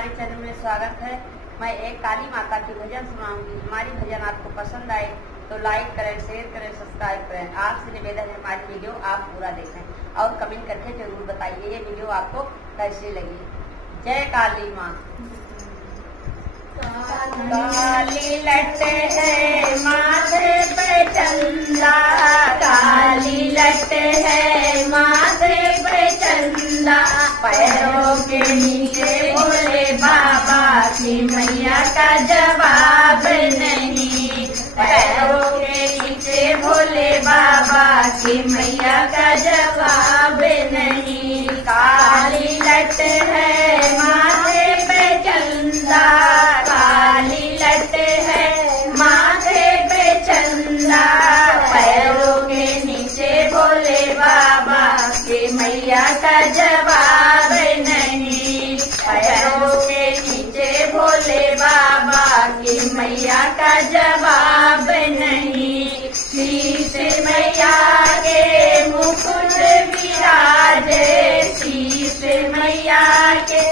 हमारे चैनल में स्वागत है। मैं एक काली माता की भजन सुनाऊंगी। हमारी भजन आपको पसंद आए तो लाइक करें, शेयर करें, सब्सक्राइब करें। आपसे निवेदन है हमारी वीडियो आप पूरा देखें और कमेंट करके जरूर बताइए ये वीडियो आपको कैसी लगी। जय काली माँ। काली लट है माथे पे चंदा, काली लट है माथे पे चंदा, पैरों के नीचे भोले बाबा की मैया का जवाब नहीं, पैरों के नीचे भोले बाबा की मैया का जवाब नहीं। काली लट है माथे पे चंदा, काली लट है माथे पे चंदा, पैरों के नीचे भोले बाबा के मैया का जवाब नहीं, पैरों के नीचे भोले बाबा की मैया का जवाब नहीं। शीश मैया के मुकुट विराजे, शीश मैया के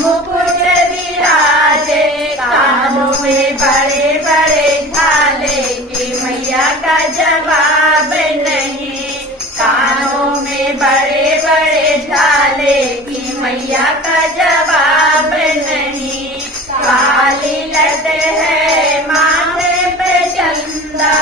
मुकुट विराजे, कानों में बड़े बड़े झाले की मैया का जवाब नहीं, कानों में बड़े बड़े झाले की मैया का जवाब नहीं। काली लट है माथे पे चंदा,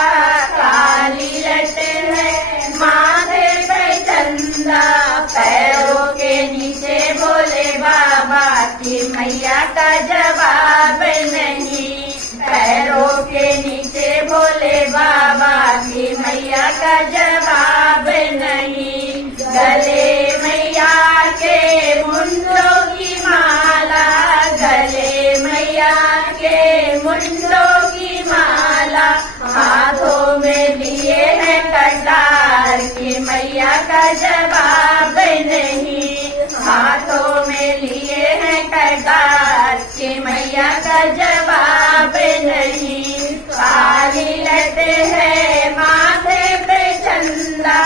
काली लट है माथे पे चंदा, पैरों के नीचे भोले बाबा की मैया का जवाब नहीं, पैरों के नीचे भोले बाबा की मैया का जवाब नहीं। गले मैया के मुंडों की माला, गले मैया के मुंडों की माला, हाथों में लिए हैं कटार की मैया का जवाब नहीं, हाथों में लिए हैं कटार की मैया का जवाब नहीं। काली लट है माथे पे चंदा,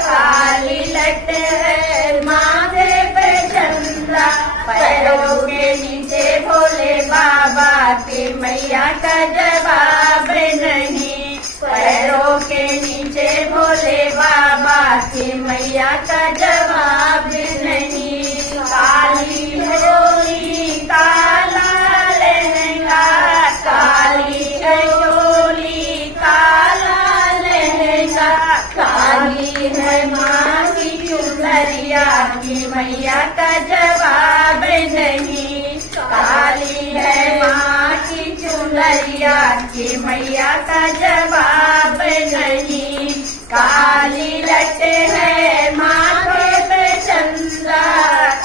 काली लट है माथे पे चंदा, पैरों के नीचे भोले बाबा की मैया का जवाब नहीं, पैरों के नीचे भोले बाबा की मैया का जवाब नहीं। काली चोली काला लहंगा, काली चोली काला लहंगा, काली है माँ की चुनरिया की मैया का जवाब नहीं, काली है माँ की चुनरिया की मैया का जवाब नहीं। काली लट है माथे पे चंदा,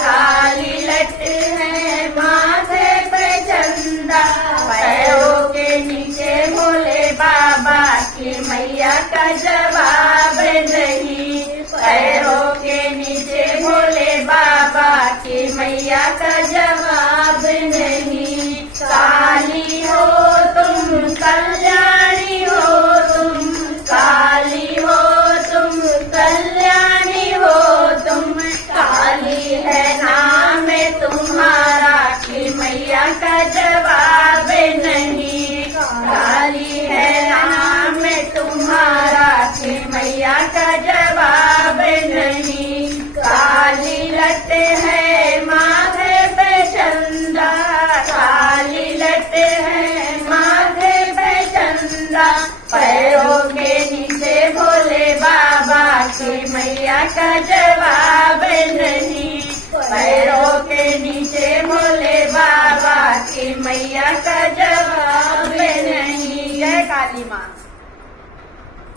काली लट है माथे पे चंदा, पैरों के नीचे भोले बाबा की मैया का जवाब नहीं, पैरों के नीचे भोले बाबा की मैया का जवाब नहीं। काली हो तुम कल्याणी हो तुम, काली हो तुम कल्याणी हो तुम, काली है नाम तुम्हारा की मैया का जवाब नहीं, काली है नाम तुम्हारा की मैया का जवाब नहीं। काली लट है माथे पे चंदा, काली लट है माथे पे चंदा, पैरों के नीचे भोले बाबा की मैया का